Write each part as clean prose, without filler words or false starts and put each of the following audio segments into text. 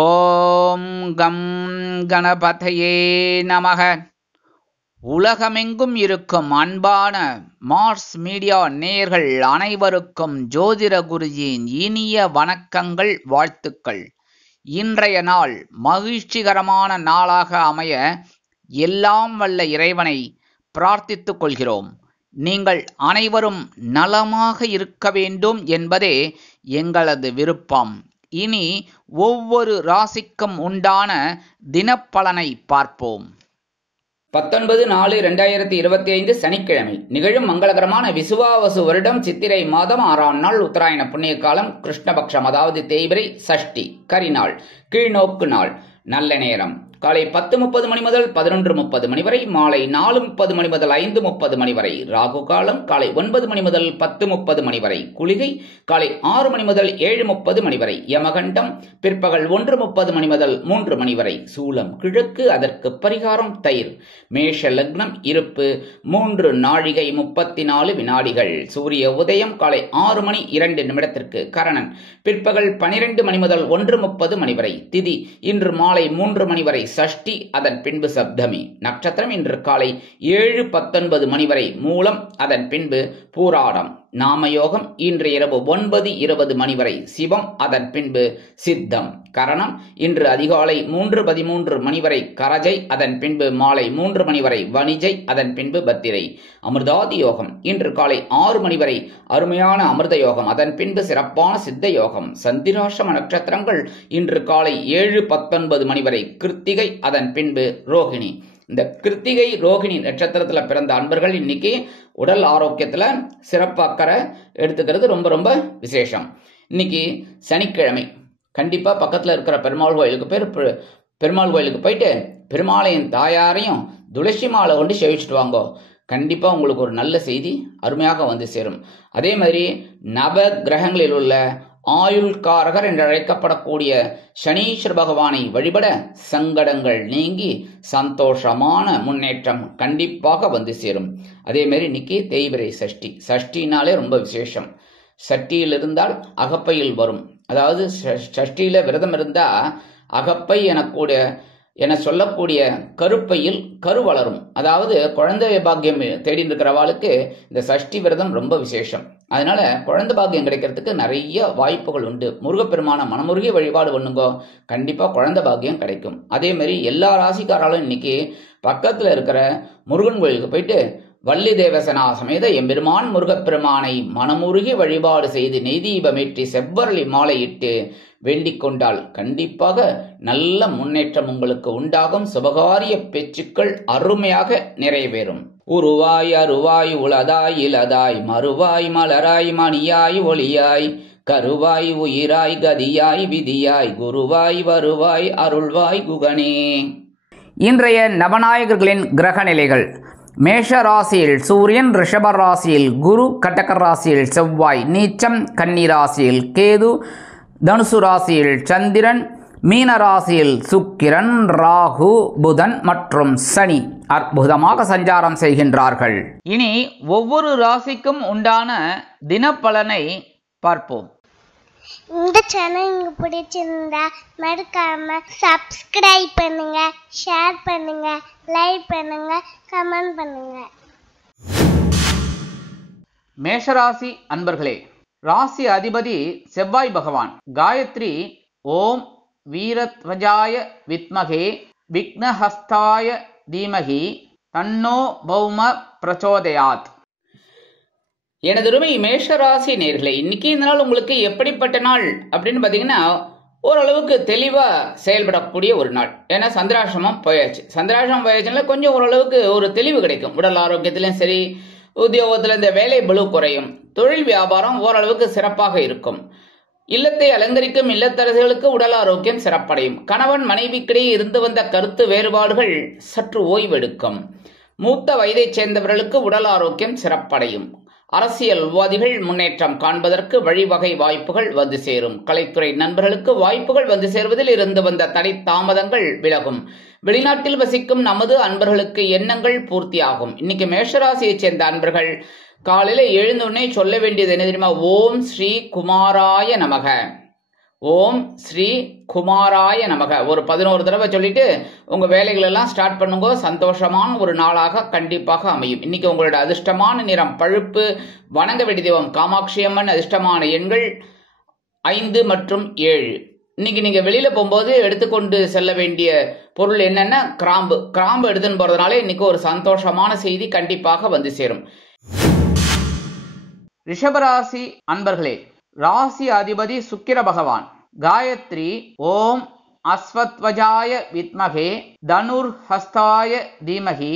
ஓம் come கணபதையே நமக. உலகமெங்கும் இருக்கும் அன்பான மார்ஸ் மீடியா நேயர்கள் அனைவருக்கும் ஜோதிட குருஜியின் இனிய வணக்கங்கள், வாழ்த்துக்கள். இன்றைய நாள் மகிழ்ச்சிகரமான நாளாக அமைய எல்லாம் வல்ல இறைவனை பிரார்த்தித்துக் கொள்கிறோம். நீங்கள் அனைவரும் நலமாக இருக்க வேண்டும் என்பதே எங்களது விருப்பம். இனி ஒவ்வொரு ராசிக்கும் உண்டான தினப்பலனை பார்ப்போம். 19/4/2025 சனிக்கிழமை நிகழும் மங்களகரமான விசுவாவசு வருடம் சித்திரை மாதம் 6ஆம் நாள் உத்தராயண புண்ணிய காலம், கிருஷ்ணபக்ஷம், அதாவது தேய்பிரை சஷ்டி, கரிநாள், கீழ்நோக்கு நாள். நல்ல நேரம் காலை 10:30 மணி முதல் 11:30 மணி வரை, மாலை 4:30 மணி முதல் 5:30 மணி வரை. ராகு காலம் காலை 9 மணி முதல் 10:30 மணி வரை. குளிகை காலை 6 மணி முதல் 7:30 மணி வரை. யமகண்டம் பிற்பகல் 1:30 மணி முதல் 3 மணி வரை. சூலம் கிழக்கு, அதற்கு பரிகாரம் தயிர். மேஷ லக்னம், இருப்பு 3 நாழிகை 34 வினாடிகள். சூரிய உதயம் காலை 6 மணி 2 நிமிடத்திற்கு. கரணன் பிற்பகல் 12 மணி முதல் 1:30 மணி வரை. திதி இன்று மாலை 3 மணி வரை. சஷ்டி, அதன் பின்பு சப்தமி. நட்சத்திரம் இன்று காலை 7:19 மணி வரை மூலம், அதன் பின்பு பூராடம். நாமயோகம் இன்று இரவு 9:20 மணி வரை. சிவம், அதன் பின்பு சித்தம். கரணம் இன்று அதிகாலை 3:13 மணி வரை கரஜை, அதன் பின்பு மாலை 3 மணி வரை வணிஜை, அதன் பின்பு பத்திரை. அமிர்தாதி யோகம் இன்று காலை 6 மணி வரை அருமையான அமிர்த யோகம், அதன் பின்பு சிறப்பான சித்த யோகம். சந்திராஷ்டம நட்சத்திரங்கள் இன்று காலை 7:19 மணி வரை கிருத்திகை, அதன் பின்பு ரோகிணி. இந்த கிருத்திகை ரோகிணி நட்சத்திரத்தில் பிறந்த அன்பர்கள் இன்னைக்கு உடல் ஆரோக்கியத்துல சிறப்பு அக்கறை எடுத்துக்கிறது ரொம்ப ரொம்ப விசேஷம். இன்னைக்கு சனிக்கிழமை கண்டிப்பா பக்கத்துல இருக்கிற பெருமாள் கோயிலுக்கு போயிட்டு பெருமாளையும் தாயாரையும் துளசி மாலை கொண்டு சேவிச்சுட்டு வாங்கோ. கண்டிப்பா உங்களுக்கு ஒரு நல்ல செய்தி அருமையாக வந்து சேரும். அதே மாதிரி நவ கிரகங்களில் உள்ள ஆயுள்காரகர் என்று அழைக்கப்படக்கூடிய சனீஸ்வர பகவானை வழிபட சங்கடங்கள் நீங்கி சந்தோஷமான முன்னேற்றம் கண்டிப்பாக வந்து சேரும். அதே மாதிரி இன்னைக்கு தேய்பிரை சஷ்டி. சஷ்டினாலே ரொம்ப விசேஷம். சஷ்டியில் இருந்தால் அகப்பையில் வரும். அதாவது சஷ்டியில விரதம் இருந்தா அகப்பை என சொல்லக்கூடிய கருப்பையில் கரு வளரும். அதாவது குழந்தை பாக்கியம் தேடி இருக்கிறவாளுக்கு இந்த சஷ்டி விரதம் ரொம்ப விசேஷம். அதனால குழந்தை பாக்கியம் கிடைக்கிறதுக்கு நிறைய வாய்ப்புகள் உண்டு. முருகப்பெருமான மனமுருகிய வழிபாடு பண்ணுங்கோ, கண்டிப்பா குழந்தை பாக்கியம் கிடைக்கும். அதே மாதிரி எல்லா ராசிக்காராலும் இன்னைக்கு பக்கத்துல இருக்கிற முருகன் கோயிலுக்கு போயிட்டு வள்ளி தேவசனா சமேத எம்பெருமான் முருகப்பெருமானை மனமுருகி வழிபாடு செய்து நெய்தீபமேற்றி செவ்வரளி மாலையிட்டு வேண்டிக் கொண்டால் கண்டிப்பாக நல்ல முன்னேற்றம் உங்களுக்கு உண்டாகும். சுபகாரிய பேச்சுக்கள் அருமையாக நிறைவேறும். உருவாய் அருவாய் உளதாய் இலதாய் மறுவாய் மலராய் மணியாய் ஒளியாய் கருவாய் உயிராய் கதியாய் விதியாய் குருவாய் வருவாய் அருள்வாய் குகனே. இன்றைய நவநாயகர்களின் கிரக நிலைகள். மேஷ ராசியில் சூரியன், ரிஷப ராசியில் குரு, கடக ராசியில் செவ்வாய், நீச்சம், கன்னி ராசியில் கேது, தனுசு ராசியில் சந்திரன், மீன ராசியில் சுக்கிரன், ராகு, புதன் மற்றும் சனி அற்புதமாக சஞ்சாரம் செய்கின்றார்கள். இனி ஒவ்வொரு ராசிக்கும் உண்டான தினப்பலனை பார்ப்போம். இந்த சேனல் உங்களுக்கு பிடிச்சிருந்தா மறக்காம சப்ஸ்கிரைப் பண்ணுங்க, ஷேர் பண்ணுங்க, லைக் பண்ணுங்க, கமெண்ட் பண்ணுங்க. மேஷராசி அன்பர்களே, ராசி அதிபதி செவ்வாய் பகவான். காயத்ரி ஓம் வீரத்வஜாய வித்மகே விக்னஹஸ்தாய தீமகி தன்னோ பௌம பிரச்சோதயாத். எனதுருமை மேஷராசி நேயர்களே, இன்னைக்கு இந்த நாள் உங்களுக்கு எப்படிப்பட்ட நாள் அப்படின்னு பார்த்தீங்கன்னா ஓரளவுக்கு தெளிவாக செயல்படக்கூடிய ஒரு நாள். ஏன்னா சந்திராசிரமம் போயாச்சுன்னா கொஞ்சம் ஓரளவுக்கு ஒரு தெளிவு கிடைக்கும். உடல் ஆரோக்கியத்திலும் சரி, உத்தியோகத்தில் இந்த வேலை பளு குறையும். தொழில் வியாபாரம் ஓரளவுக்கு சிறப்பாக இருக்கும். இல்லத்தை அலங்கரிக்கும் இல்லத்தரசிகளுக்கு உடல் ஆரோக்கியம் சிறப்படையும். கணவன் மனைவிக்கிடையே இருந்து வந்த கருத்து வேறுபாடுகள் சற்று ஓய்வெடுக்கும். மூத்த வயதைச் சேர்ந்தவர்களுக்கு உடல் ஆரோக்கியம் சிறப்படையும். அரசியல்வாதிகள் முன்னேற்றம் காண்பதற்கு வழிவகை வாய்ப்புகள் வந்து சேரும். கலைத்துறை நண்பர்களுக்கு வாய்ப்புகள் வந்து சேர்வதில் இருந்து வந்த தடை தாமதங்கள் விலகும். வெளிநாட்டில் வசிக்கும் நமது அன்பர்களுக்கு எண்ணங்கள் பூர்த்தியாகும். இன்னைக்கு மேஷராசியைச் சேர்ந்த அன்பர்கள் காலையில எழுந்தோடனே சொல்ல வேண்டியது என்ன தெரியுமா? ஓம் ஸ்ரீ குமாராய நமக, ஓம் ஸ்ரீ குமாராய நமக. ஒரு 11 தடவை சொல்லிட்டு உங்க வேலைகள் எல்லாம் ஸ்டார்ட் பண்ணுங்க. சந்தோஷமான ஒரு நாளாக கண்டிப்பாக அமையும். இன்னைக்கு உங்களோட அதிர்ஷ்டமான நிறம் பழுப்பு. வணங்க வேண்டிய தெய்வம் காமாட்சி அம்மன். அதிர்ஷ்டமான எண்கள் 5 மற்றும் 7. இன்னைக்கு நீங்க வெளியில போகும்போது எடுத்துக்கொண்டு செல்ல வேண்டிய பொருள் என்னன்னா கிராம்பு. கிராம்பு எடுத்துன்னு போறதுனால இன்னைக்கு ஒரு சந்தோஷமான செய்தி கண்டிப்பாக வந்து சேரும். ரிஷபராசி அன்பர்களே, ராசி அதிபதி சுக்கிர பகவான். காயத்ரி ஓம் அஸ்வத்வஜாய வித்மகே தனுர்ஹஸ்தாய தீமகி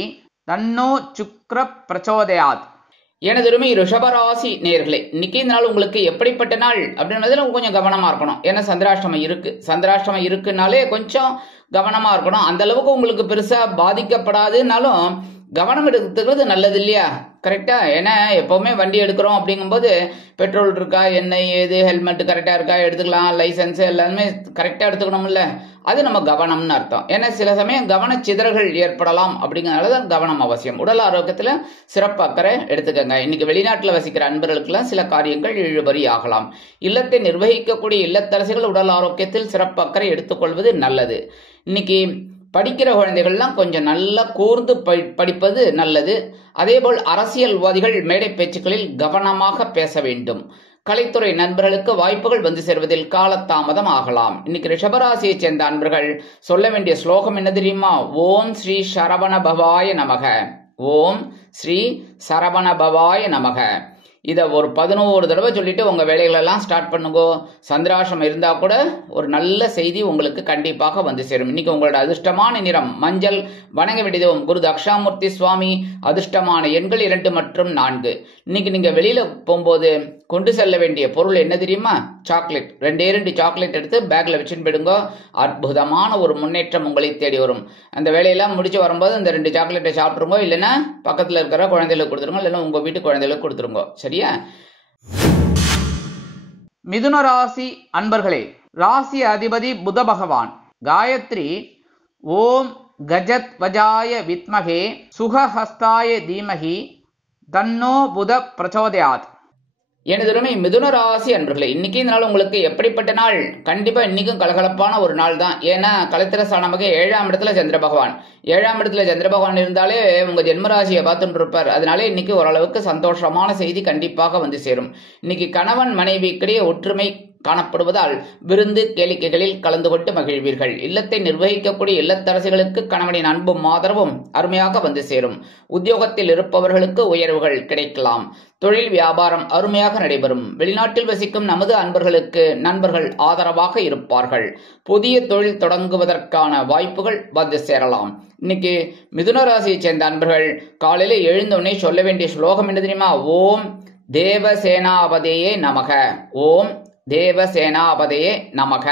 தன்னோ சுக்ர பிரச்சோதயாத். எனதுரிமை ரிஷபராசி நேர்களே, இன்னைக்கு இந்த நாள் உங்களுக்கு எப்படிப்பட்ட நாள் அப்படின்றதுல கொஞ்சம் கவனமா இருக்கணும். ஏன்னா சந்திராஷ்டமம் இருக்குனாலே கொஞ்சம் கவனமா இருக்கணும். அந்த அளவுக்கு உங்களுக்கு பெருசா பாதிக்கப்படாதுன்னாலும் கவனம் எடுத்துக்கிறது நல்லது இல்லையா? கரெக்டா? ஏன்னா எப்பவுமே வண்டி எடுக்கிறோம் அப்படிங்கும்போது பெட்ரோல் இருக்கா, என்ன ஏது, ஹெல்மெட் கரெக்டா இருக்கா, எடுத்துக்கலாம், லைசன்ஸ் எல்லாமே கரெக்டா எடுத்துக்கணும்ல. அது நம்ம கவனம்னு அர்த்தம். ஏன்னா சில சமயம் கவன சிதறல்கள் ஏற்படலாம். அப்படிங்கிறதுனாலதான் கவனம் அவசியம். உடல் ஆரோக்கியத்துல சிறப்பு அக்கறை எடுத்துக்கங்க. இன்னைக்கு வெளிநாட்டுல வசிக்கிற அன்பர்களுக்கெல்லாம் சில காரியங்கள் இழுபறி ஆகலாம். இல்லத்தை நிர்வகிக்கக்கூடிய இல்லத்தரசிகள் உடல் ஆரோக்கியத்தில் சிறப்பு அக்கறை எடுத்துக்கொள்வது நல்லது. இன்னைக்கு படிக்கிற குழந்தைகள்லாம் கொஞ்சம் நல்லா கூர்ந்து படிப்பது நல்லது. அதேபோல் அரசியல்வாதிகள் மேடை பேச்சுக்களில் கவனமாக பேச வேண்டும். கலைத்துறை நண்பர்களுக்கு வாய்ப்புகள் வந்து சேர்வதில் காலதாமதம் ஆகலாம். இன்னைக்கு ரிஷபராசியை சேர்ந்த அன்பர்கள் சொல்ல வேண்டிய ஸ்லோகம் என்ன தெரியுமா? ஓம் ஸ்ரீ சரவண பவாய நமக. ஓம் ஸ்ரீ சரவண பவாய நமக. இதை ஒரு 11 தடவை சொல்லிட்டு உங்க வேலைகளெல்லாம் ஸ்டார்ட் பண்ணுங்க. சந்திராஷ்டமம் இருந்தா கூட ஒரு நல்ல செய்தி உங்களுக்கு கண்டிப்பாக வந்து சேரும். இன்னைக்கு உங்களோட அதிர்ஷ்டமான நிறம் மஞ்சள். வணங்க வேண்டியதும் குரு தக்ஷாமூர்த்தி சுவாமி. அதிர்ஷ்டமான எண்கள் 2 மற்றும் 4. இன்னைக்கு நீங்க வெளியில போகும்போது கொண்டு செல்ல வேண்டிய பொருள் என்ன தெரியுமா? சாக்லேட். 2 சாக்லேட் எடுத்து பேக்ல வச்சுன்னு போயிடுங்க. அற்புதமான ஒரு முன்னேற்றம் உங்களை தேடி வரும். அந்த வேலையெல்லாம் முடிச்சு வரும்போது அந்த 2 சாக்லேட்டை சாப்பிட்டுருங்க. இல்லைன்னா பக்கத்துல இருக்கிற குழந்தைகளுக்கு கொடுத்துருங்க. இல்லைன்னா உங்க வீட்டு குழந்தைகளுக்கு கொடுத்துருங்க. சரியா? மிதுன ராசி அன்பர்களே, ராசி அதிபதி புத பகவான். காயத்ரி ஓம் கஜத் வஜாய வித்மகே சுகஹஸ்தாய தீமகி தன்னோ புத பிரச்சோதயாத். எனதுமே மிதுன ராசி அன்பர்களே, இன்னைக்கு இந்த நாள் உங்களுக்கு எப்படிப்பட்ட நாள்? கண்டிப்பா இன்னைக்கும் கலகலப்பான ஒரு நாள் தான். ஏன்னா கலைத்திர ஸ்தானமாக 7ஆம் இடத்துல சந்திர பகவான். 7ஆம் இடத்துல சந்திர பகவான் இருந்தாலே உங்க ஜென்மராசியை பார்த்துட்டு இருப்பார். அதனால இன்னைக்கு ஓரளவுக்கு சந்தோஷமான செய்தி கண்டிப்பாக வந்து சேரும். இன்னைக்கு கணவன் மனைவிக்கிடையே ஒற்றுமை காணப்படுவதால் விருந்து கேளிக்கைகளில் கலந்து கொண்டு மகிழ்வீர்கள். இல்லத்தை நிர்வகிக்கக்கூடிய இல்லத்தரசிகளுக்கு கணவனின் அன்பும் ஆதரவும் அருமையாக வந்து சேரும். உத்தியோகத்தில் இருப்பவர்களுக்கு உயர்வுகள் கிடைக்கலாம். தொழில் வியாபாரம் அருமையாக நடைபெறும். வெளிநாட்டில் வசிக்கும் நமது அன்பர்களுக்கு நண்பர்கள் ஆதரவாக இருப்பார்கள். புதிய தொழில் தொடங்குவதற்கான வாய்ப்புகள் வந்து சேரலாம். இன்னைக்கு மிதுன ராசியை சேர்ந்த அன்பர்கள் காலையில எழுந்தோடனே சொல்ல வேண்டிய ஸ்லோகம் என்ன தெரியுமா? ஓம் தேவசேனாபதியே நமக. ஓம் தேவசேனாபதியே நமக.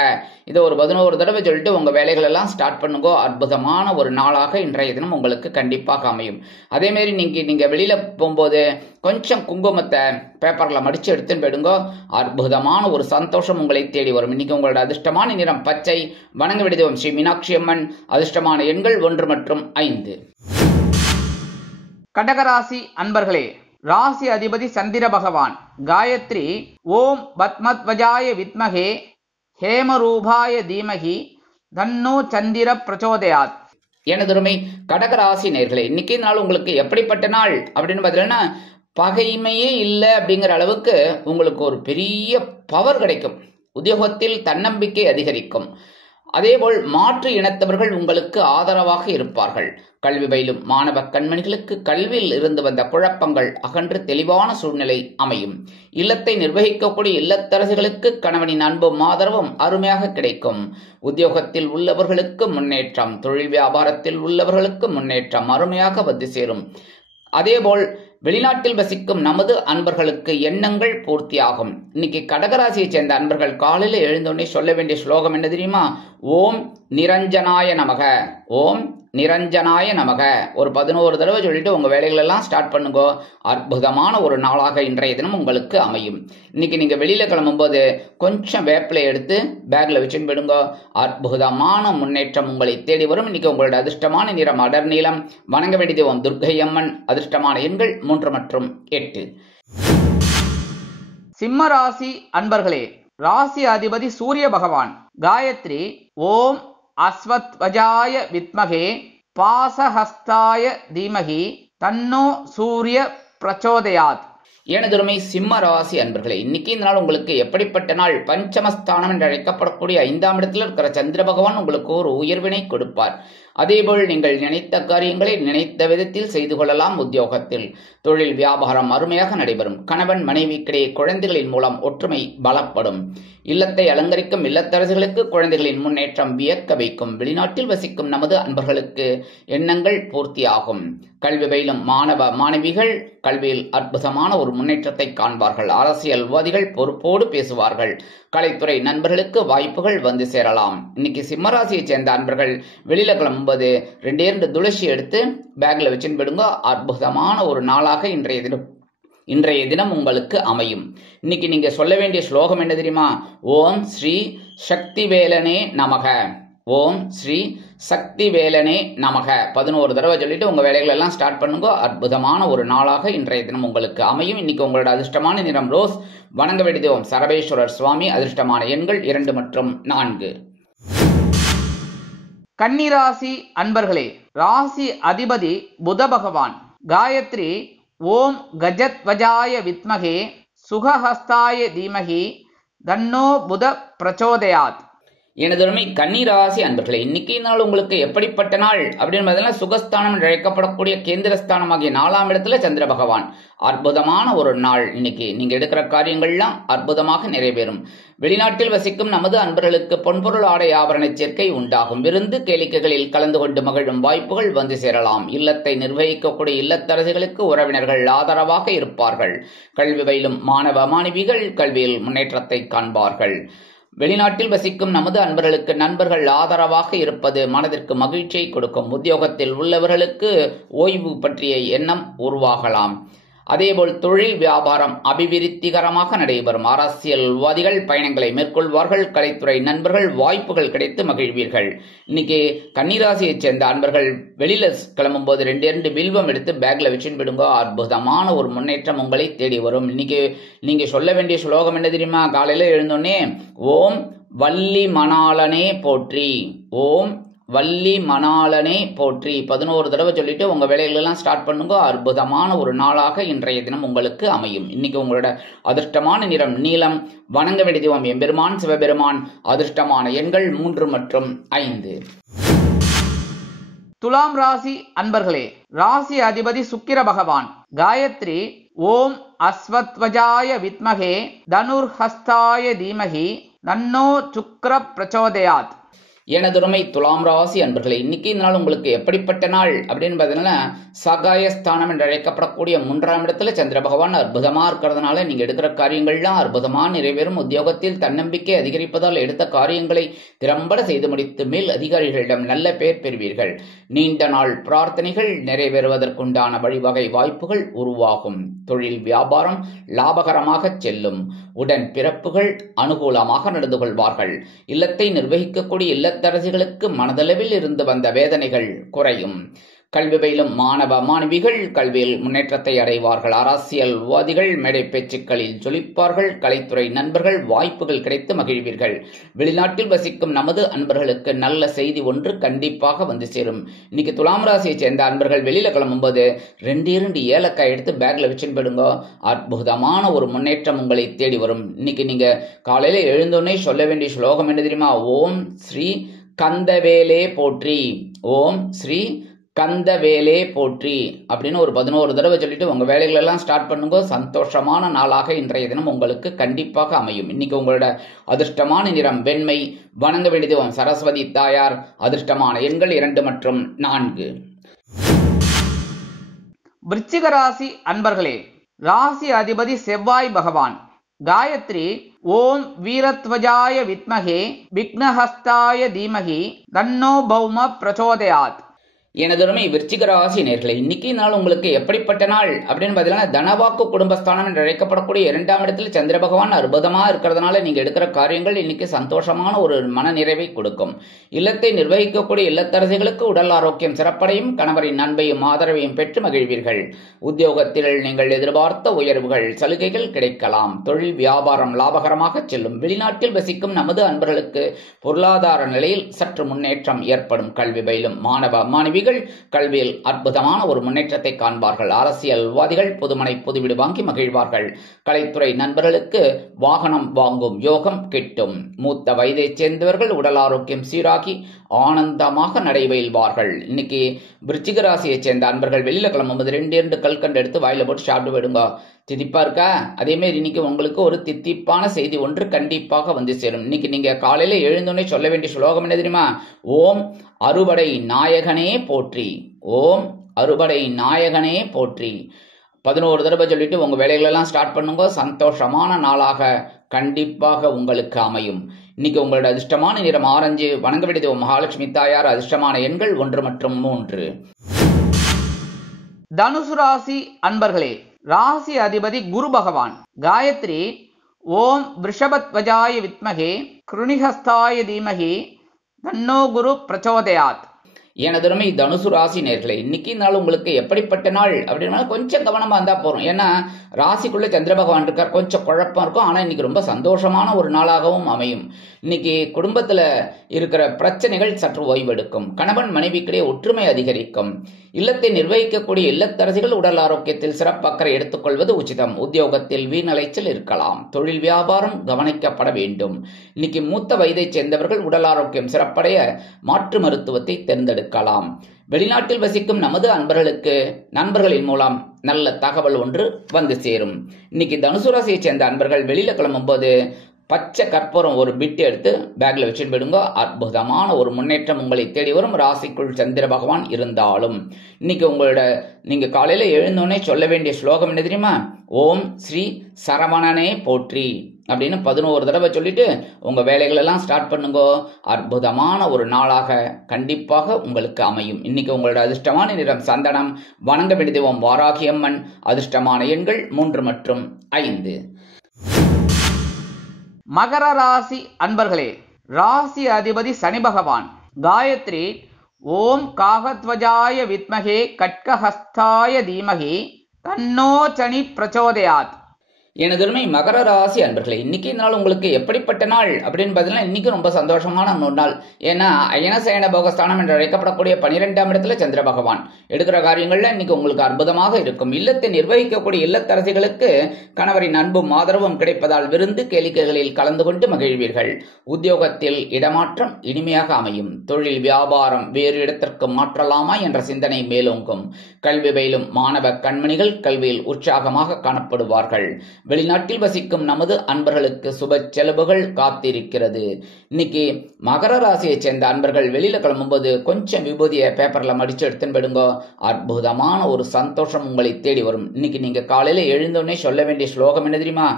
இதை ஒரு 11 தடவை சொல்லிட்டு உங்க வேலைகள் எல்லாம் ஸ்டார்ட் பண்ணுங்க. அற்புதமான ஒரு நாளாக இன்றைய தினம் உங்களுக்கு கண்டிப்பாக அமையும். அதே மாதிரி நீங்க வெளியில போகும்போது கொஞ்சம் குங்குமத்தை பேப்பர்ல மடிச்சு எடுத்துன்னு போயிடுங்க. அற்புதமான ஒரு சந்தோஷம் உங்களை தேடி வரும். இன்னைக்கு உங்களோட அதிர்ஷ்டமான நிறம் பச்சை. வணங்க வேண்டியதும் ஸ்ரீ மீனாட்சி அம்மன். அதிர்ஷ்டமான எண்கள் 1 மற்றும் 5. கடகராசி அன்பர்களே, ராசி அதிபதி சந்திர பகவான். காயத்ரி ஓம் பத்மத்வஜாய வித்மகே ஹேமரூபாய தீமகி தன்னோ சந்திர பிரச்சோதயாத். எனதுரிமை கடகராசி நேர்களே, இன்னைக்கு நாள் உங்களுக்கு எப்படிப்பட்ட நாள் அப்படின்னு பார்த்தீங்கன்னா பகைமையே இல்லை அப்படிங்கிற அளவுக்கு உங்களுக்கு ஒரு பெரிய பவர் கிடைக்கும். உத்தியோகத்தில் தன்னம்பிக்கை அதிகரிக்கும். அதேபோல் மாற்று இனத்தவர்கள் உங்களுக்கு ஆதரவாக இருப்பார்கள். கல்வி பயிலும் மாணவ கண்மணிகளுக்கு கல்வியில் இருந்து வந்த குழப்பங்கள் அகன்று தெளிவான சூழ்நிலை அமையும். இல்லத்தை நிர்வகிக்கக்கூடிய இல்லத்தரசிகளுக்கு கணவனின் அன்பும் ஆதரவும் அருமையாக கிடைக்கும். உத்தியோகத்தில் உள்ளவர்களுக்கு முன்னேற்றம். தொழில் வியாபாரத்தில் உள்ளவர்களுக்கு முன்னேற்றம் அருமையாக வந்து சேரும். அதேபோல் வெளிநாட்டில் வசிக்கும் நமது அன்பர்களுக்கு எண்ணங்கள் பூர்த்தியாகும். இன்னைக்கு கடகராசியை சேர்ந்த அன்பர்கள் காலையில எழுந்தோடனே சொல்ல வேண்டிய ஸ்லோகம் என்ன தெரியுமா? ஓம் நிரஞ்சனாய நமக. ஓம் நிரஞ்சனாய நமக. ஒரு 11 தடவை சொல்லிட்டு உங்க வேலைகள் எல்லாம் ஸ்டார்ட் பண்ணுங்க. அற்புதமான ஒரு நாளாக இன்றைய தினம் உங்களுக்கு அமையும். இன்னைக்கு நீங்க வெளியில கிளம்பும்போது கொஞ்சம் வேப்பிலை எடுத்து பேக்ல வச்சுன்னு போயிடுங்க. அற்புதமான முன்னேற்றம் உங்களை தேடி வரும். இன்னைக்கு உங்களோட அதிர்ஷ்டமான நிறம் அடர் நீலம். வணங்க வேண்டிய தெய்வம் துர்க்கை அம்மன். அதிர்ஷ்டமான எண்கள் 3 மற்றும் 8. சிம்ம ராசி அன்பர்களே, ராசி அதிபதி சூரிய பகவான். காயத்ரி ஓம் அஸ்வத்வஜாய வித்மகே பாசஹஸ்தாய தீமகி தன்னோ சூரிய பிரச்சோதயாத். எனதுருமை சிம்ம ராசி அன்பர்களே, இன்னைக்கு இந்த நாள் உங்களுக்கு எப்படிப்பட்ட நாள்? பஞ்சமஸ்தானம் என்று அழைக்கப்படக்கூடிய 5ஆம் இடத்தில் இருக்கிற சந்திர பகவான் உங்களுக்கு ஒரு உயர்வினை கொடுப்பார். அதேபோல் நீங்கள் நினைத்த காரியங்களை நினைத்த விதத்தில் செய்து கொள்ளலாம். உத்தியோகத்தில், தொழில், வியாபாரம் அருமையாக நடைபெறும். கணவன் மனைவிக்கிடையே குழந்தைகளின் மூலம் ஒற்றுமை பலப்படும். இல்லத்தை அலங்கரிக்கும் இல்லத்தரசிகளுக்கு குழந்தைகளின் முன்னேற்றம் வியக்க வைக்கும். வெளிநாட்டில் வசிக்கும் நமது அன்பர்களுக்கு எண்ணங்கள் பூர்த்தியாகும். கல்வி பயிலும் மாணவ மாணவிகள் கல்வியில் அற்புதமான ஒரு முன்னேற்றத்தை காண்பார்கள். அரசியல்வாதிகள் பொறுப்போடு பேசுவார்கள். கலைத்துறை நண்பர்களுக்கு வாய்ப்புகள் வந்து சேரலாம். இன்னைக்கு சிம்மராசியை சேர்ந்த அன்பர்கள் வெளியில கிளம்பும்போது 2 துளசி எடுத்து பேக்ல வச்சுன்னு விடுங்க. அற்புதமான ஒரு நாளாக இன்றைய தினம் உங்களுக்கு அமையும். இன்னைக்கு நீங்க சொல்ல வேண்டிய ஸ்லோகம் என்ன தெரியுமா? ஓம் ஸ்ரீ சக்தி வேலனே நமக. ஓம் ஸ்ரீ சக்தி வேலனே நமக 11 தடவை சொல்லிட்டு உங்க வேலைகள் எல்லாம் ஸ்டார்ட் பண்ணுங்க. அற்புதமான ஒரு நாளாக இன்றைய தினம் உங்களுக்கு அமையும். இன்னைக்கு உங்களோட அதிர்ஷ்டமான நிறம் ரோஸ். வணங்க வேண்டியது சரபேஸ்வரர் சுவாமி. அதிர்ஷ்டமான எண்கள் 2 மற்றும் 4. கன்னிராசி அன்பர்களே, ராசி அதிபதி புத பகவான். காயத்ரி ஓம் கஜத்வஜாய வித்மகே சுகஹஸ்தாய தீமகி தன்னோ புத பிரச்சோதயாத். எனதுமே கன்னிராசி அன்பர்களே, இன்னைக்கு நாள் உங்களுக்கு எப்படிப்பட்ட நாள் அப்படின்னு பார்த்தீங்கன்னா, சுகஸ்தானம் என்று அழைக்கப்படக்கூடிய கேந்திரஸ்தானம் ஆகிய 4ஆம் இடத்துல சந்திர பகவான். அற்புதமான ஒரு நாள். இன்னைக்கு நீங்க எடுக்கிற காரியங்கள்லாம் அற்புதமாக நிறைவேறும். வெளிநாட்டில் வசிக்கும் நமது அன்பர்களுக்கு பொன்பொருள் ஆடை ஆபரண சேர்க்கை உண்டாகும். விருந்து கேளிக்கைகளில் கலந்து கொண்டு மகிழும் வாய்ப்புகள் வந்து சேரலாம். இல்லத்தை நிர்வகிக்கக்கூடிய இல்லத்தரசிகளுக்கு உறவினர்கள் ஆதரவாக இருப்பார்கள். கல்வி பயிலும் மாணவ மாணவிகள் கல்வியில் முன்னேற்றத்தை காண்பார்கள். வெளிநாட்டில் வசிக்கும் நமது அன்பர்களுக்கு நண்பர்கள் ஆதரவாக இருப்பது மனதிற்கு மகிழ்ச்சியை கொடுக்கும். உத்தியோகத்தில் உள்ளவர்களுக்கு ஓய்வு பற்றிய எண்ணம் உருவாகலாம். அதேபோல் தொழில் வியாபாரம் அபிவிருத்திகரமாக நடைபெறும். அரசியல்வாதிகள் பயணங்களை மேற்கொள்வார்கள். கலைத்துறை நண்பர்கள் வாய்ப்புகள் கிடைத்து மகிழ்வீர்கள். இன்னைக்கு கன்னிராசியைச் சேர்ந்த அன்பர்கள் வெளியில கிளம்பும்போது 2 வில்வம் எடுத்து பேக்ல வச்சுன்னு விடுங்க. அற்புதமான ஒரு முன்னேற்றம் உங்களை தேடி வரும். இன்னைக்கு நீங்க சொல்ல வேண்டிய ஸ்லோகம் என்ன தெரியுமா? காலையில எழுந்தோடனே ஓம் வள்ளி மணாளனே போற்றி, ஓம் வள்ளி மணாளனே போற்றி 11 தடவை சொல்லிட்டு உங்க வேலைகள் எல்லாம் ஸ்டார்ட் பண்ணுங்க. அற்புதமான ஒரு நாளாக இன்றைய தினம் உங்களுக்கு அமையும். இன்னைக்கு உங்களோட அதிர்ஷ்டமான நிறம் நீலம். வணங்க வேண்டிய தெய்வம் எம்பெருமான் சிவபெருமான். அதிர்ஷ்டமான எண்கள் 3 மற்றும் 5. துலாம் ராசி அன்பர்களே, ராசி அதிபதி சுக்கிர பகவான். காயத்ரி ஓம் அஸ்வத்வஜாய வித்மகே தனுர்ஹஸ்தாய தீமகி தன்னோ சுக்ர பிரச்சோதயாத். எனதுரிமை துலாம் ராசி அன்பர்களே, இன்னைக்கு இந்த நாள் உங்களுக்கு எப்படிப்பட்ட நாள் அப்படின்னு பார்த்தீங்கன்னா, சகாயஸ்தானம் என்று அழைக்கப்படக்கூடிய 3ஆம் இடத்துல சந்திர பகவான் அற்புதமா இருக்கிறதுனால நீங்க எடுக்கிற காரியங்கள்லாம் அற்புதமா நிறைவேறும். உத்தியோகத்தில் தன்னம்பிக்கை அதிகரிப்பதால் எடுத்த காரியங்களை திறம்பட செய்து முடித்து மேல் அதிகாரிகளிடம் நல்ல பெயர் பெறுவீர்கள். நீண்ட நாள் பிரார்த்தனைகள் நிறைவேறுவதற்குண்டான வழிவகை வாய்ப்புகள் உருவாகும். தொழில் வியாபாரம் லாபகரமாக செல்லும். உடன் பிறப்புகள் அனுகூலமாக நடந்து கொள்வார்கள். இல்லத்தை நிர்வகிக்கக்கூடிய இல்லத்தரசிகளுக்கு மனதளவில் இருந்து வந்த வேதனைகள் குறையும். கல்வி பயிலும் மாணவ மாணவிகள் கல்வியில் முன்னேற்றத்தை அடைவார்கள். அரசியல்வாதிகள் மேடை பேச்சுக்களில் ஜொலிப்பார்கள். கலைத்துறை நண்பர்கள் வாய்ப்புகள் கிடைத்து மகிழ்வீர்கள். வெளிநாட்டில் வசிக்கும் நமது அன்பர்களுக்கு நல்ல செய்தி ஒன்று கண்டிப்பாக வந்து சேரும். இன்னைக்கு துலாம் ராசியை சேர்ந்த அன்பர்கள் வெளியில கிளம்பும்போது 2 ஏலக்காய் எடுத்து பேக்ல வச்சுன்னு போயிடுங்க. அற்புதமான ஒரு முன்னேற்றம் உங்களை தேடி வரும். இன்னைக்கு நீங்க காலையில எழுந்தோடனே சொல்ல வேண்டிய ஸ்லோகம் என்ன தெரியுமா? ஓம் ஸ்ரீ கந்தவேலே போற்றி, ஓம் ஸ்ரீ கந்தவேலே போற்றி அப்படின்னு ஒரு 11 தடவை சொல்லிட்டு உங்க வேலைகள் எல்லாம் ஸ்டார்ட் பண்ணுங்க. சந்தோஷமான நாளாக இன்றைய தினம் உங்களுக்கு கண்டிப்பாக அமையும். இன்னைக்கு உங்களோட அதிர்ஷ்டமான நிறம் வெண்மை. வணங்க வேண்டியது சரஸ்வதி தாயார். அதிர்ஷ்டமான எண்கள் 2 மற்றும் 4. விருச்சிக ராசி அன்பர்களே, ராசி அதிபதி செவ்வாய் பகவான். காயத்ரி ஓம் வீரத்வஜாய வித்மகே விக்னஹஸ்தாய தீமகி தன்னோ பௌம பிரச்சோதயாத். எனதொருமை விருச்சிக ராசி நேயர்களே, இன்னைக்கு நாள் உங்களுக்கு எப்படிப்பட்ட நாள் அப்படின்னு பார்த்தீங்கன்னா, தனவாக்கு குடும்பஸ்தானம் என்று அழைக்கப்படக்கூடிய 2ஆம் இடத்தில் சந்திர பகவான் அற்புதமா இருக்கிறதுனால நீங்க எடுக்கிற காரியங்கள் இன்னைக்கு சந்தோஷமான ஒரு மன நிறைவை கொடுக்கும். இல்லத்தை நிர்வகிக்கக்கூடிய இல்லத்தரசிகளுக்கு உடல் ஆரோக்கியம் சிறப்படையும், கணவரின் அன்பையும் ஆதரவையும் பெற்று மகிழ்வீர்கள். உத்தியோகத்தில் நீங்கள் எதிர்பார்த்த உயர்வுகள் சலுகைகள் கிடைக்கலாம். தொழில் வியாபாரம் லாபகரமாக செல்லும். வெளிநாட்டில் வசிக்கும் நமது அன்பர்களுக்கு பொருளாதார நிலையில் சற்று முன்னேற்றம் ஏற்படும். கல்வி பயிலும் மாணவ மாணவிகள் கல்வியில் அற்புதமான ஒரு முன்னேற்றத்தை காண்பார்கள். அரசியல்வாதிகள் புதுமனை புதுவீடு வாங்கி மகிழ்வார்கள். கலைத்துறை நண்பர்களுக்கு வாகனம் வாங்கும் யோகம் கிட்டும். மூத்த வயதைச் சேர்ந்தவர்கள் உடல் ஆரோக்கியம் சீராகி ஆனந்தமாக நடைபெறுவார்கள். இன்னைக்கு விருச்சிக ராசியை சேர்ந்த அன்பர்கள் வெளியில கிளம்பும்போது 2 கல்கண்டு எடுத்து வாயில போட்டு சாப்பிட்டு விடுங்க. தித்திப்பா இருக்கா? அதே மாதிரி இன்னைக்கு உங்களுக்கு ஒரு தித்திப்பான செய்தி ஒன்று கண்டிப்பாக வந்து சேரும். இன்னைக்கு நீங்க காலையில எழுந்தோடனே சொல்ல வேண்டிய ஸ்லோகம் என்ன தெரியுமா? ஓம் அறுபடை நாயகனே போற்றி, ஓம் அறுபடை நாயகனே போற்றி. 11 தடவை சொல்லிட்டு உங்க வேலைகளெல்லாம் ஸ்டார்ட் பண்ணுங்க. சந்தோஷமான நாளாக கண்டிப்பாக உங்களுக்கு அமையும். இன்னைக்கு உங்களோட அதிர்ஷ்டமான நிறம் ஆரஞ்சு. வணங்க வேண்டியது மகாலட்சுமி தாயார். அதிர்ஷ்டமான எண்கள் 1 மற்றும் 3. தனுசு ராசி அன்பர்களே, ராசி அதிபதி குரு பகவான். காயத்ரி ஓம் விருஷபத்வஜாய வித்மகே கிருணிஹஸ்தாய தீமகி தன்னோ குரு பிரச்சோதயாத். எனதொருமை தனுசு ராசி நேயர்களே, இன்னைக்கு நாள் உங்களுக்கு எப்படிப்பட்ட நாள் அப்படின்னா கொஞ்சம் கவனமா இருந்தா போறோம். ஏன்னா ராசிக்குள்ள சந்திர பகவான் இருக்கார், கொஞ்சம் குழப்பம் இருக்கும். ஆனா இன்னைக்கு ரொம்ப சந்தோஷமான ஒரு நாளாகவும் அமையும். இன்னைக்கு குடும்பத்துல இருக்கிற பிரச்சனைகள் சற்று ஓய்வெடுக்கும். கணவன் மனைவிக்கிடையே ஒற்றுமை அதிகரிக்கும். இல்லத்தை நிர்வகிக்கக்கூடிய இல்லத்தரசிகள் உடல் ஆரோக்கியத்தில் சிறப்பக்கறை எடுத்துக்கொள்வது உச்சிதம். உத்தியோகத்தில் வீணலைச்சல் இருக்கலாம். தொழில் வியாபாரம் கவனிக்கப்பட வேண்டும். இன்னைக்கு மூத்த வயதைச் சேர்ந்தவர்கள் உடல் ஆரோக்கியம் சிறப்படைய மாற்று மருத்துவத்தை தேர்ந்தெடுக்கலாம். வெளிநாட்டில் வசிக்கும் நமது அன்பர்களுக்கு நண்பர்களின் மூலம் நல்ல தகவல் ஒன்று வந்து சேரும். இன்னைக்கு தனுசு ராசியை சேர்ந்த அன்பர்கள் வெளியில கிளம்பும் போது பச்சை கற்பூரம் ஒரு பிட்டு எடுத்து பேக்ல வச்சுட்டு போயிடுங்க. அற்புதமான ஒரு முன்னேற்றம் உங்களை தேடி வரும். ராசிக்குள் சந்திர பகவான் இருந்தாலும் இன்னைக்கு உங்களோட நீங்க காலையில எழுந்தோடனே சொல்ல வேண்டிய ஸ்லோகம் என்ன தெரியுமா? ஓம் ஸ்ரீ சரவணனே போற்றி அப்படின்னு 11 தடவை சொல்லிட்டு உங்க வேலைகள் எல்லாம் ஸ்டார்ட் பண்ணுங்க. அற்புதமான ஒரு நாளாக கண்டிப்பாக உங்களுக்கு அமையும். இன்னைக்கு உங்களோட அதிர்ஷ்டமான நிறம் சந்தனம். வணங்க வேண்டிய தெய்வம் வாராகி அம்மன். அதிர்ஷ்டமான எண்கள் 3 மற்றும் 5. மகர ராசி அன்பர்களே, ராசி அதிபதி சனி பகவான். காயத்ரி ஓம் காகத்வஜாய வித்மகே கட்கஹஸ்தாய தீமகி தன்னோ சனி பிரச்சோதயாத். எனதொருமை மகர ராசி அன்பர்களே, இன்னைக்கு நாள் உங்களுக்கு எப்படிப்பட்ட நாள் அப்படின்னு பார்த்தீங்கன்னா, இன்னைக்கு ரொம்ப சந்தோஷமான ஒரு நாள். ஏன்னா அயனசயன போகஸ்தானம் என்று அழைக்கப்படக்கூடிய 12ஆம் இடத்துல சந்திர பகவான் எடுக்கிற காரியங்கள்ல இன்னைக்கு உங்களுக்கு அற்புதமாக இருக்கும். இல்லத்தை நிர்வகிக்கக்கூடிய இல்லத்தரசிகளுக்கு கணவரின் அன்பும் ஆதரவும் கிடைப்பதால் விருந்து கேளிக்கைகளில் கலந்து கொண்டு மகிழ்வீர்கள். உத்தியோகத்தில் இடமாற்றம் இனிமையாக அமையும். தொழில் வியாபாரம் வேறு இடத்திற்கு மாற்றலாமா என்ற சிந்தனை மேலோங்கும். கல்வி பயிலும் மாணவ கண்மணிகள் கல்வியில் உற்சாகமாக காணப்படுவார்கள். வெளிநாட்டில் வசிக்கும் நமது அன்பர்களுக்கு சுப செலவுகள் காத்திருக்கிறது. இன்னைக்கு மகர ராசியை சேர்ந்த அன்பர்கள் வெளியில கிளம்பும்போது கொஞ்சம் விபூதியை பேப்பர்ல மடிச்சு எடுத்துன்னு போயிடுங்க. அற்புதமான ஒரு சந்தோஷம் உங்களை தேடி வரும். இன்னைக்கு நீங்க காலையில எழுந்தோடனே சொல்ல வேண்டிய ஸ்லோகம் என்ன தெரியுமா?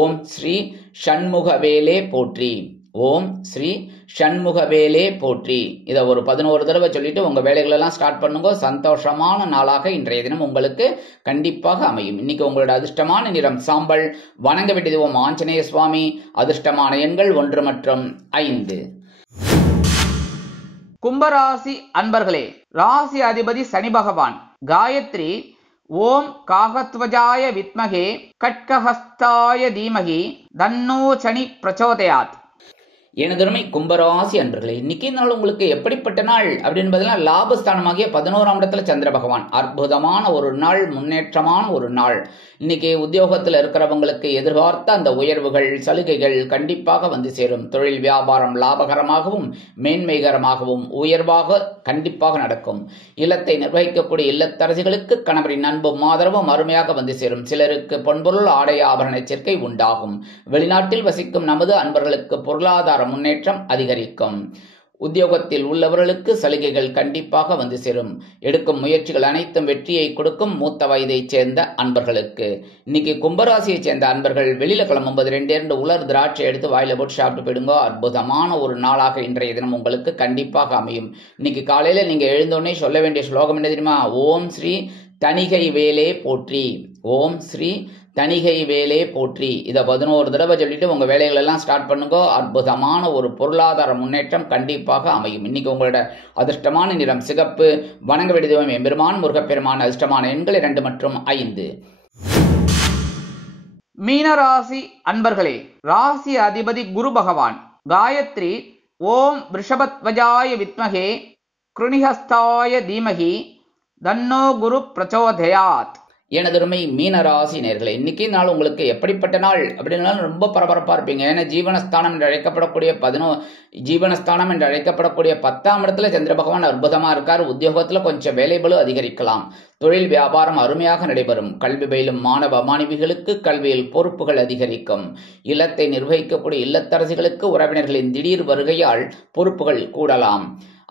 ஓம் ஸ்ரீ ஷண்முகவேலே போற்றி, ஓம் ஸ்ரீ ஷண்முகவேலே போற்றி. இதை ஒரு 11 தடவை சொல்லிட்டு உங்க வேலைகள் எல்லாம் ஸ்டார்ட் பண்ணுங்க. சந்தோஷமான நாளாக இன்றைய தினம் உங்களுக்கு கண்டிப்பாக அமையும். இன்னைக்கு உங்களோட அதிர்ஷ்டமான நிறம் சாம்பல். வணங்க வேண்டிய தெய்வம் ஆஞ்சநேய சுவாமி. அதிர்ஷ்டமான எண்கள் 1 மற்றும் 5. கும்பராசி அன்பர்களே, ராசி அதிபதி சனி பகவான். காயத்ரி ஓம் காகத்வஜாய வித்மகே கட்கஹஸ்தாய தீமகி தன்னோ சனி பிரச்சோதயாத். எனதொருமை கும்பராசி அன்பர்களே, இன்னைக்கு நாள் உங்களுக்கு எப்படிப்பட்ட நாள் அப்படின்னு பார்த்தீங்கன்னா, லாபஸ்தானமாகிய 11ஆம் இடத்துல சந்திர பகவான். அற்புதமான ஒரு நாள், முன்னேற்றமான ஒரு நாள். இன்னைக்கு உத்தியோகத்தில் இருக்கிறவங்களுக்கு எதிர்பார்த்த அந்த உயர்வுகள் சலுகைகள் கண்டிப்பாக வந்து சேரும். தொழில் வியாபாரம் லாபகரமாகவும் மேன்மைகரமாகவும் உயர்வாக கண்டிப்பாக நடக்கும். இல்லத்தை நிர்வகிக்கக்கூடிய இல்லத்தரசிகளுக்கு கணவரின் அன்பும் ஆதரவும் அருமையாக வந்து சேரும். சிலருக்கு பொன்பொருள் ஆடை ஆபரண சேர்க்கை உண்டாகும். வெளிநாட்டில் வசிக்கும் நமது அன்பர்களுக்கு பொருளாதார முன்னேற்றம் அதிகரிக்கும். உத்தியோகத்தில் உள்ளவர்களுக்கு சலுகைகள் கண்டிப்பாக வந்து சேரும். எடுக்கும் முயற்சிகள் அனைத்தும் வெற்றியை கொடுக்கும். மூத்த வயதைச் சேர்ந்த அன்பர்களுக்கு இன்னைக்கு கும்பராசியைச் சேர்ந்த அன்பர்கள் வெளியில கிளம்பும்போது 2 உலர் திராட்சை எடுத்து வாயில போட்டு சாப்பிட்டு போயிடுங்க. அற்புதமான ஒரு நாளாக இன்றைய தினம் உங்களுக்கு கண்டிப்பாக அமையும். இன்னைக்கு காலையில நீங்க எழுந்தோடனே சொல்ல வேண்டிய ஸ்லோகம் என்ன தெரியுமா? ஓம் ஸ்ரீ தணிகை வேலே போற்றி. ஓம் ஸ்ரீ தணிகை வேலே போற்றி. இதை 11 தடவை சொல்லிட்டு உங்க வேலைகள் எல்லாம் ஸ்டார்ட் பண்ணுங்க. அற்புதமான ஒரு பொருளாதார முன்னேற்றம் கண்டிப்பாக அமையும். இன்னைக்கு உங்களோட அதிர்ஷ்டமான நிறம் சிகப்பு. வணங்க வேண்டிய தெய்வம் எம்பெருமான் முருகப்பெருமான். அதிர்ஷ்டமான எண்கள் 2 மற்றும் 5. மீனராசி அன்பர்களே, ராசி அதிபதி குரு பகவான். காயத்ரி ஓம் ரிஷபத்வஜாய வித்மகே கிருணிஹஸ்தாய தீமகி தன்னோ குரு பிரச்சோதயாத். எனதருமை மீனராசி நேர்களே, இன்னைக்கு நாள் உங்களுக்கு எப்படிப்பட்ட நாள் அப்படின்னாலும் ரொம்ப பரபரப்பா இருப்பீங்க. ஏன்னா ஜீவனஸ்தானம் என்று அழைக்கப்படக்கூடிய 10ஆம் இடத்துல சந்திர பகவான் அற்புதமா இருக்கார். உத்தியோகத்துல கொஞ்சம் வேலைபளு அதிகரிக்கலாம். தொழில் வியாபாரம் அருமையாக நடைபெறும். கல்வி பயிலும் மாணவ மாணவிகளுக்கு கல்வியில் பொறுப்புகள் அதிகரிக்கும். இல்லத்தை நிர்வகிக்கக்கூடிய இல்லத்தரசிகளுக்கு உறவினர்களின் திடீர் வருகையால் பொறுப்புகள் கூடலாம்.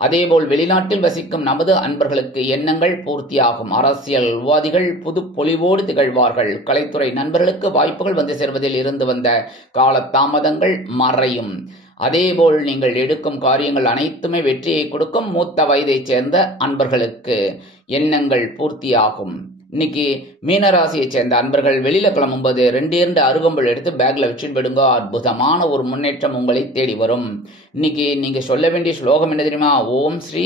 அதேபோல் வெளிநாட்டில் வசிக்கும் நமது அன்பர்களுக்கு எண்ணங்கள் பூர்த்தியாகும். அரசியல்வாதிகள் புது பொலிவோடு திகழ்வார்கள். கலைத்துறை நண்பர்களுக்கு வாய்ப்புகள் வந்து சேர்வதில் இருந்து வந்த காலதாமதங்கள் மறையும். அதேபோல் நீங்கள் எடுக்கும் காரியங்கள் அனைத்துமே வெற்றியை கொடுக்கும். மூத்த வயதைச் சேர்ந்த அன்பர்களுக்கு எண்ணங்கள் பூர்த்தியாகும். இன்னைக்கு மீனராசியைச் சேர்ந்த அன்பர்கள் வெளியில கிளம்பும்போது 2 அருகம்புல் எடுத்து பேக்ல வச்சுட்டு போயிடுங்க. அற்புதமான ஒரு முன்னேற்றம் உங்களை தேடி வரும். இன்னைக்கு நீங்க சொல்ல வேண்டிய ஸ்லோகம் என்ன தெரியுமா? ஓம் ஸ்ரீ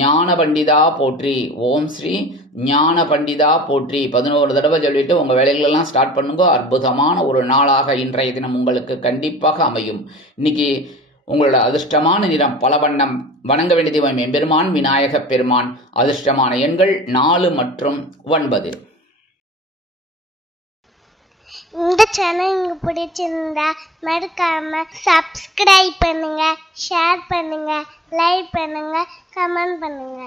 ஞான பண்டிதா போற்றி. ஓம் ஸ்ரீ ஞான பண்டிதா போற்றி 11 தடவை சொல்லிட்டு உங்க வேலைகள் எல்லாம் ஸ்டார்ட் பண்ணுங்க. அற்புதமான ஒரு நாளாக இன்றைய தினம் உங்களுக்கு கண்டிப்பாக அமையும். இன்னைக்கு உங்களோட அதிர்ஷ்டமான நிறம் பலவண்ணம். வணங்க வேண்டிய தெய்வம் எம்பெருமான் விநாயக பெருமான். அதிர்ஷ்டமான எண்கள் 4 மற்றும் 9. இந்த சேனல் உங்களுக்கு பிடிச்சிருந்தா மறக்காம சப்ஸ்கிரைப் பண்ணுங்க, ஷேர் பண்ணுங்க, லைக் பண்ணுங்க, கமெண்ட் பண்ணுங்க.